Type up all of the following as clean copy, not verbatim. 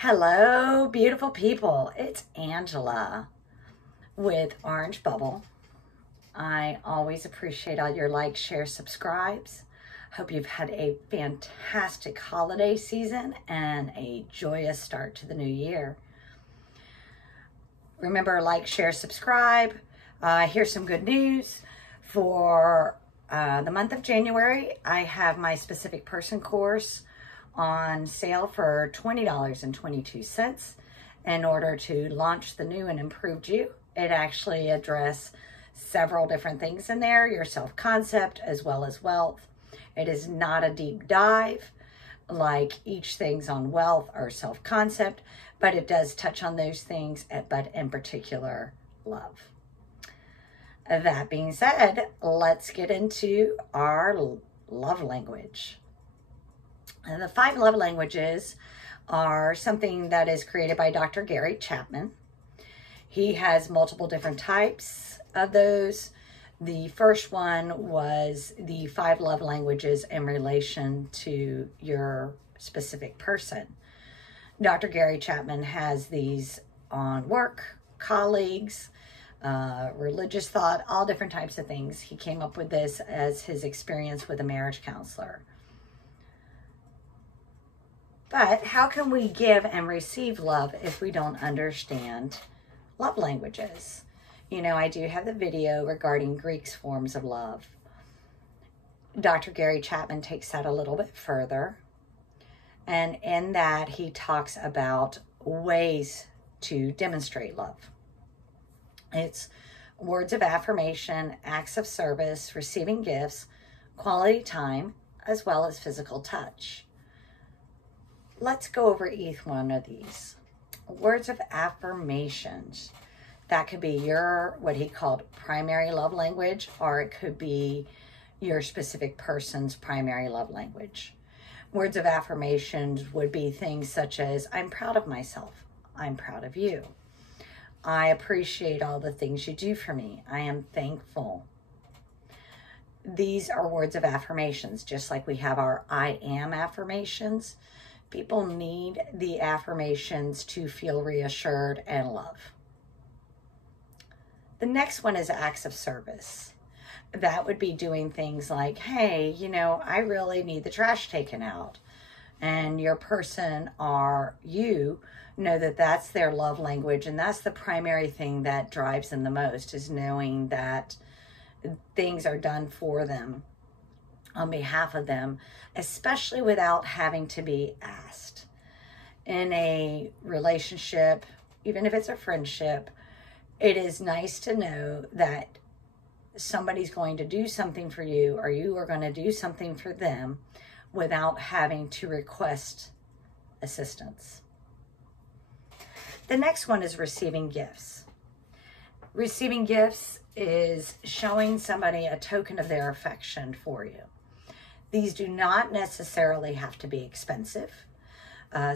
Hello, beautiful people. It's Angela with Orange Bubble. I always appreciate all your likes, shares, subscribes. Hope you've had a fantastic holiday season and a joyous start to the new year. Remember, like, share, subscribe. Here's some good news. For the month of January, I have my Specific Person course on sale for $20.22 in order to launch the new and improved you. It actually addresses several different things in there, your self-concept as well as wealth. It is not a deep dive like each things on wealth or self-concept, but it does touch on those things, but in particular, love. That being said, let's get into our love language. And the 5 love languages are something that is created by Dr. Gary Chapman. He has multiple different types of those. The first one was the 5 love languages in relation to your specific person. Dr. Gary Chapman has these on work, colleagues, religious thought, all different types of things. He came up with this as his experience with a marriage counselor. But how can we give and receive love if we don't understand love languages? You know, I do have the video regarding Greek's forms of love. Dr. Gary Chapman takes that a little bit further. And in that, he talks about ways to demonstrate love. It's words of affirmation, acts of service, receiving gifts, quality time, as well as physical touch. Let's go over each one of these. Words of affirmations. That could be your, what he called primary love language, or it could be your specific person's primary love language. Words of affirmations would be things such as, I'm proud of myself. I'm proud of you. I appreciate all the things you do for me. I am thankful. These are words of affirmations, just like we have our I am affirmations. People need the affirmations to feel reassured and love. The next one is acts of service. That would be doing things like, hey, you know, I really need the trash taken out. And your person or you know that that's their love language, and that's the primary thing that drives them the most, is knowing that things are done for them, on behalf of them, especially without having to be asked. In a relationship, even if it's a friendship, it is nice to know that somebody's going to do something for you, or you are going to do something for them without having to request assistance. The next one is receiving gifts. Receiving gifts is showing somebody a token of their affection for you. These do not necessarily have to be expensive.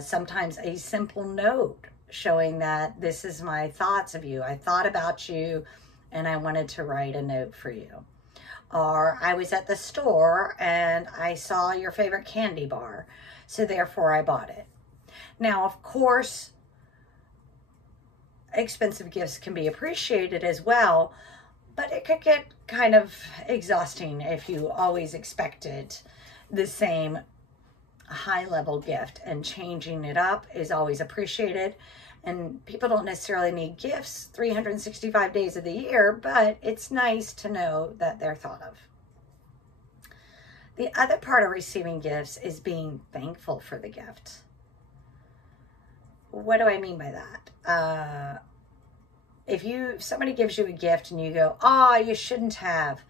Sometimes a simple note showing that this is my thoughts of you. I thought about you and I wanted to write a note for you. Or I was at the store and I saw your favorite candy bar, so therefore I bought it. Now, of course, expensive gifts can be appreciated as well, but it could get kind of exhausting if you always expected the same high-level gift, and changing it up is always appreciated. And people don't necessarily need gifts 365 days of the year, but it's nice to know that they're thought of. The other part of receiving gifts is being thankful for the gift. What do I mean by that? If somebody gives you a gift and you go, oh, you shouldn't have,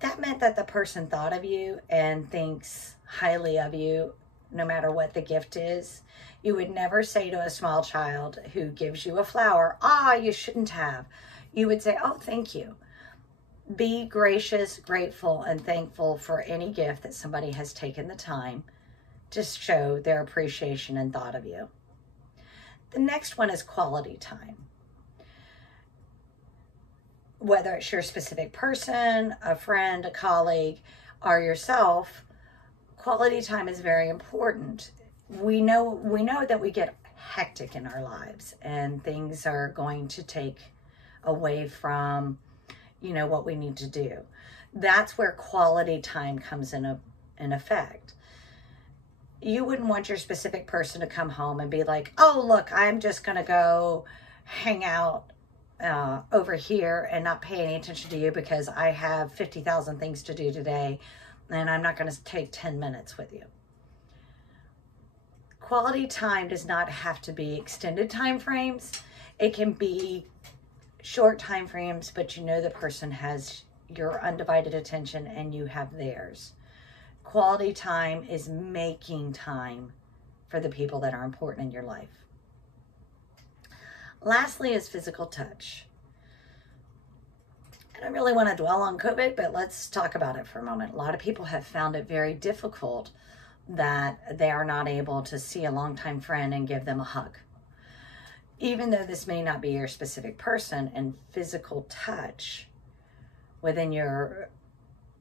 that meant that the person thought of you and thinks highly of you, no matter what the gift is. You would never say to a small child who gives you a flower, ah, you shouldn't have. You would say, oh, thank you. Be gracious, grateful, and thankful for any gift that somebody has taken the time to show their appreciation and thought of you. The next one is quality time. Whether it's your specific person, a friend, a colleague, or yourself, quality time is very important. we know that we get hectic in our lives and things are going to take away from, you know, what we need to do. That's where quality time comes in effect. You wouldn't want your specific person to come home and be like, oh, look, I'm just going to go hang out over here and not pay any attention to you because I have 50,000 things to do today and I'm not going to take 10 minutes with you. Quality time does not have to be extended time frames. It can be short time frames, but you know the person has your undivided attention and you have theirs. Quality time is making time for the people that are important in your life. Lastly is physical touch. I don't really want to dwell on COVID, but let's talk about it for a moment. A lot of people have found it very difficult that they are not able to see a longtime friend and give them a hug. Even though this may not be your specific person, and physical touch within your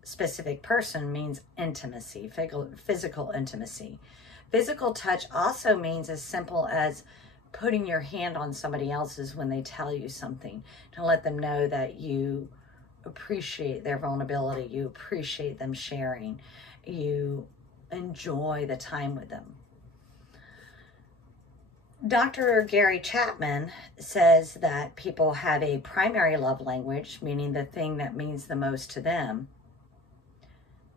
specific person means intimacy, physical intimacy. Physical touch also means as simple as putting your hand on somebody else's when they tell you something, to let them know that you appreciate their vulnerability, you appreciate them sharing, you enjoy the time with them. Dr. Gary Chapman says that people have a primary love language, meaning the thing that means the most to them,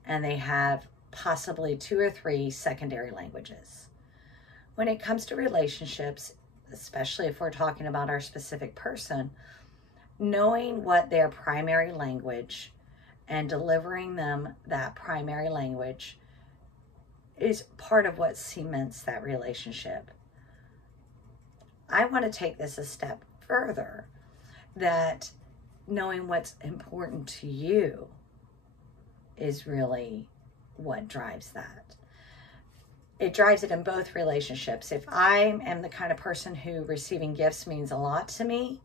and they have possibly 2 or 3 secondary languages. When it comes to relationships, especially if we're talking about our specific person, knowing what their primary language and delivering them that primary language is part of what cements that relationship. I want to take this a step further, that knowing what's important to you is really what drives that. It drives it in both relationships. If I am the kind of person who receiving gifts means a lot to me,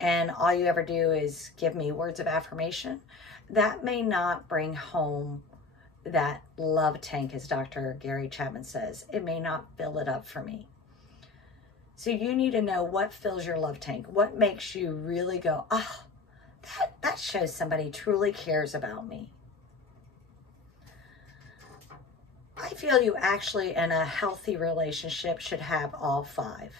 and all you ever do is give me words of affirmation, that may not bring home that love tank, as Dr. Gary Chapman says. It may not fill it up for me. So you need to know what fills your love tank, what makes you really go, oh, that shows somebody truly cares about me. I feel you actually in a healthy relationship should have all 5.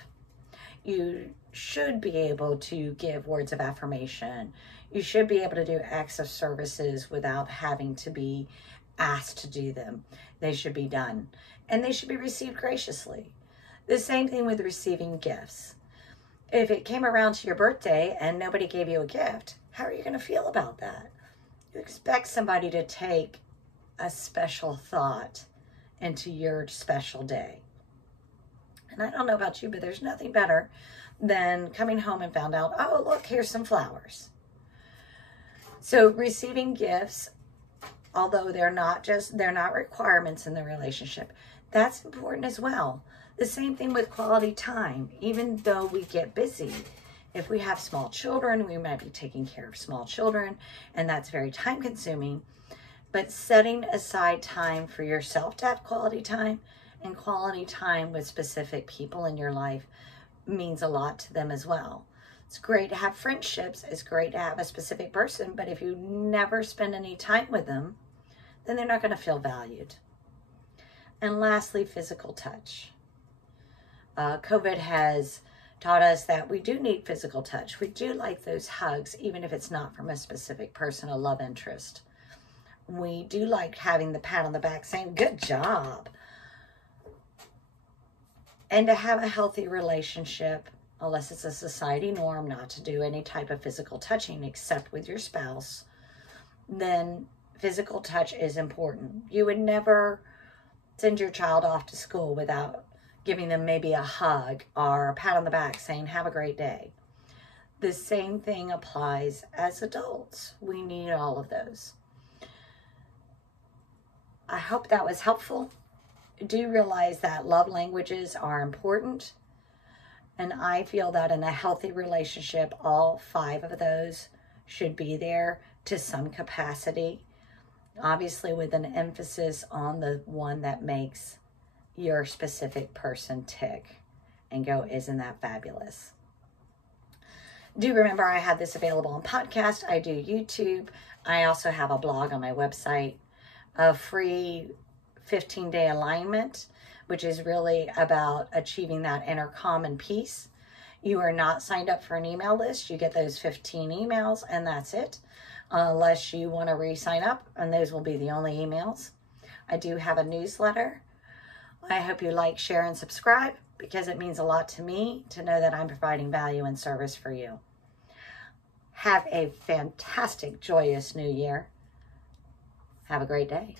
You should be able to give words of affirmation. You should be able to do acts of services without having to be asked to do them. They should be done, and they should be received graciously. The same thing with receiving gifts. If it came around to your birthday and nobody gave you a gift, how are you going to feel about that? You expect somebody to take a special thought into your special day. And I don't know about you, but there's nothing better than coming home and found out, oh, look, here's some flowers. So receiving gifts, although they're not requirements in the relationship, that's important as well. The same thing with quality time. Even though we get busy, if we have small children, we might be taking care of small children, and that's very time consuming. But setting aside time for yourself to have quality time, and quality time with specific people in your life means a lot to them as well. It's great to have friendships. It's great to have a specific person, but if you never spend any time with them, then they're not going to feel valued. And lastly, physical touch. COVID has taught us that we do need physical touch. We do like those hugs, even if it's not from a specific person, a love interest. We do like having the pat on the back saying, good job. And to have a healthy relationship, unless it's a society norm not to do any type of physical touching except with your spouse, then physical touch is important. You would never send your child off to school without giving them maybe a hug or a pat on the back saying, have a great day. The same thing applies as adults. We need all of those. I hope that was helpful. Do realize that love languages are important. And I feel that in a healthy relationship, all 5 of those should be there to some capacity. Obviously with an emphasis on the one that makes your specific person tick and go, isn't that fabulous? Do remember I have this available on podcast. I do YouTube. I also have a blog on my website, a free 15-day alignment, which is really about achieving that inner calm and peace. You are not signed up for an email list. You get those 15 emails and that's it. Unless you want to re-sign up, and those will be the only emails. I do have a newsletter. I hope you like, share, and subscribe, because it means a lot to me to know that I'm providing value and service for you. Have a fantastic, joyous new year. Have a great day.